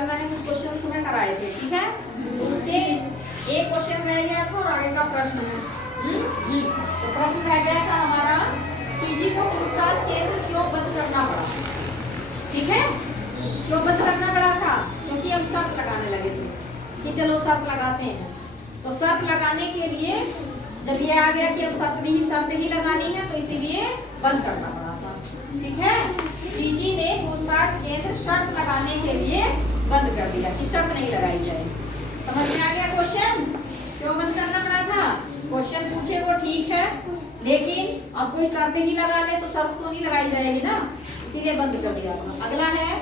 कल मैंने कुछ क्वेश्चन तुम्हें कराए थे, ठीक है? उसके एक क्वेश्चन रह गया था और आगे का प्रश्न है। तो प्रश्न रह गया था हमारा, पीजी को पूछताछ केंद्र क्यों बंद करना पड़ा? ठीक है, क्यों बंद करना पड़ा था? क्योंकि हम शर्त लगाने लगे थे कि चलो शर्त लगाते हैं। तो शर्त लगाने के लिए जब ये आ गया कि अब शर्त ही लगानी है, तो इसीलिए बंद करना पड़ा था। ठीक है, जीजी ने पूछताछ केंद्र शर्त लगाने के लिए बंद कर दिया कि शर्त नहीं लगाई जाए। समझ में आ गया क्वेश्चन क्यों बंद करना पड़ा था? क्वेश्चन पूछे वो ठीक है, लेकिन अब कोई शर्त ही लगा ले तो शर्त तो नहीं लगाई जाएगी ना, इसीलिए बंद कर दिया था। अगला है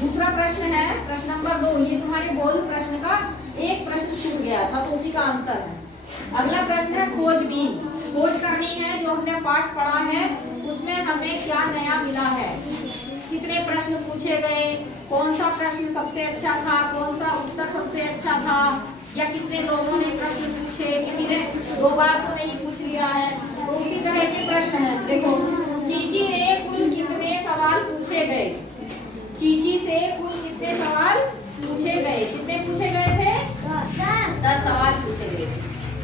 दूसरा प्रश्न है, प्रश्न नंबर 2। ये तुम्हारे बोध प्रश्न का एक प्रश्न छूट गया था, तो उसी का आंसर है। अगला प्रश्न है खोजबीन। खोज करनी है, जो हमने पाठ पढ़ा है उसमें हमें क्या नया मिला है, कितने प्रश्न पूछे गए, कौन सा प्रश्न सबसे अच्छा था, कौन सा उत्तर सबसे अच्छा था, या कितने लोगों ने प्रश्न पूछे, किसी ने 2 बार तो नहीं पूछ लिया है। तो उसी तरह के प्रश्न है। देखो, चीची ने कुल कितने सवाल पूछे गए? चीची से कुल कितने सवाल पूछे गए? कितने पूछे गए थे? 10 सवाल पूछे गए।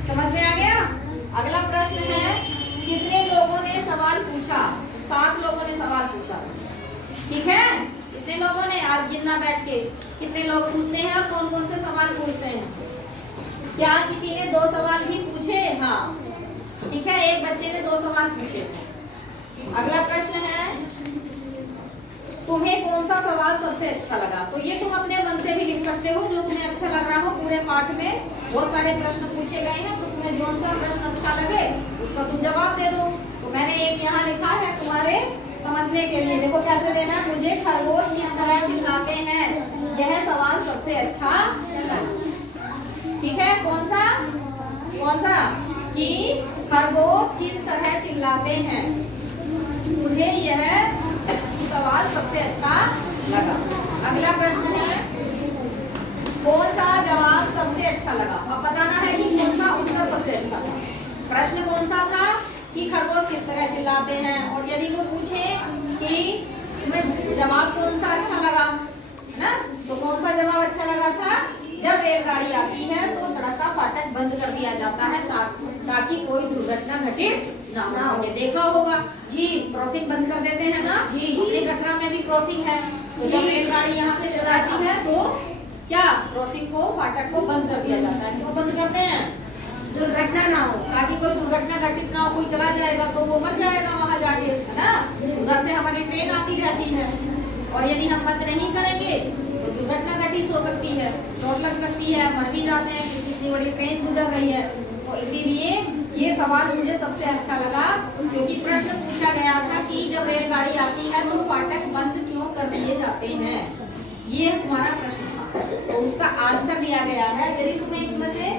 समझ में आ गया? अगला प्रश्न है, कितने लोगों ने सवाल पूछा? 7 लोगों ने सवाल पूछा। ठीक है, कितने लोगों ने? आज गिनना बैठ के कितने लोग पूछते हैं और कौन कौन से सवाल पूछते हैं। क्या किसी ने 2 सवाल भी पूछे? हाँ, ठीक है, एक बच्चे ने 2 सवाल पूछे। अगला प्रश्न है, तुम्हें कौन सा सवाल सबसे अच्छा लगा? तो ये तुम अपने मन से भी लिख सकते हो, जो तुम्हें अच्छा लग रहा हो। पूरे पाठ में बहुत सारे प्रश्न पूछे गए हैं, तो तुम्हें कौन सा प्रश्न अच्छा लगे उसका तुम जवाब दे दो। तो मैंने एक यहाँ लिखा है तुम्हारे समझने के लिए। देखो कैसे देना है, मुझे खरगोश किस तरह चिल्लाते हैं, यह सवाल सबसे अच्छा लगा। ठीक है, कौन सा कि खरगोश किस तरह चिल्लाते हैं, मुझे यह सवाल सबसे अच्छा लगा। अगला प्रश्न है, कौन सा जवाब सबसे अच्छा लगा? अब बताना है कि कौन सा उत्तर सबसे अच्छा था। प्रश्न कौन सा था कि खरगोश किस तरह चिल्लाते हैं, और यदि वो पूछे कि तुम्हें जवाब कौन सा अच्छा लगा ना, तो कौन सा जवाब अच्छा लगा था? जब रेलगाड़ी आती है तो सड़क का फाटक बंद कर दिया जाता है ताकि कोई दुर्घटना घटित ना हो सके। देखा होगा जी, क्रॉसिंग बंद कर देते हैं ना जी, अपने कटरा में भी क्रॉसिंग है। तो जब रेलगाड़ी यहाँ से चलाती है तो क्या क्रॉसिंग को, फाटक को बंद कर दिया जाता है। क्यों बंद करते हैं? दुर्घटना ना हो, ताकि कोई दुर्घटना घटित ना हो। कोई चला जाएगा तो वो मर जाएगा वहाँ जाके, है ना। उधर से हमारी ट्रेन आती रहती है, और यदि हम बंद नहीं करेंगे तो दुर्घटना घटित हो सकती है, चोट लग सकती है, मर भी जाते हैं क्योंकि इतनी बड़ी ट्रेन गुजर रही है। तो इसीलिए ये सवाल मुझे सबसे अच्छा लगा, क्योंकि प्रश्न पूछा गया था कि जब रेलगाड़ी आती है तो फाटक बंद क्यों कर दिए जाते हैं। ये हमारा प्रश्न था, तो उसका आंसर दिया गया है। यदि तुम्हें इसमें से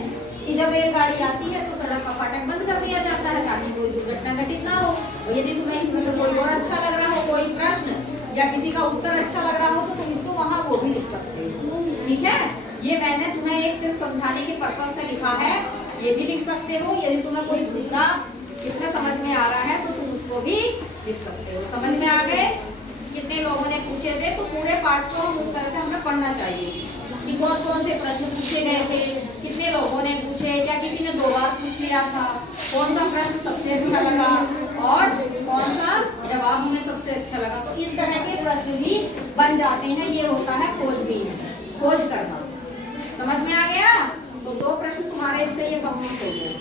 कि जब रेलगाड़ी आती है तो सड़क का फाटक बंद कर दिया जाता है ताकि कोई दुर्घटना घटित ना हो। और यदि तुम्हें इसमें से कोई और अच्छा लग रहा हो, कोई प्रश्न या किसी का उत्तर अच्छा लग रहा हो, तो तुम इसको वहाँ वो भी लिख सकते हो। ठीक है, ये मैंने तुम्हें एक सिर्फ समझाने के पर्पज से लिखा है, ये भी लिख सकते हो। यदि तुम्हें कोई दूसरा इसमें समझ में आ रहा है तो तुम उसको भी लिख सकते हो। समझ में आ गए? कितने लोगों ने पूछे थे, तो पूरे पाठ को हम उस तरह से हमें पढ़ना चाहिए कि कौन कौन से प्रश्न पूछे गए थे, कितने लोगों ने पूछे, क्या किसी ने 2 बार पूछ लिया था, कौन सा प्रश्न सबसे अच्छा लगा और कौन सा जवाब हमें सबसे अच्छा लगा। तो इस तरह के प्रश्न भी बन जाते हैं। ये होता है खोजबीन, खोज करना। समझ में आ गया? तो 2 प्रश्न तुम्हारे इससे ये कंप्लीट हो गए।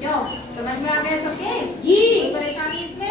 क्यों, समझ में आ गए सबके? जी। परेशानी इसमें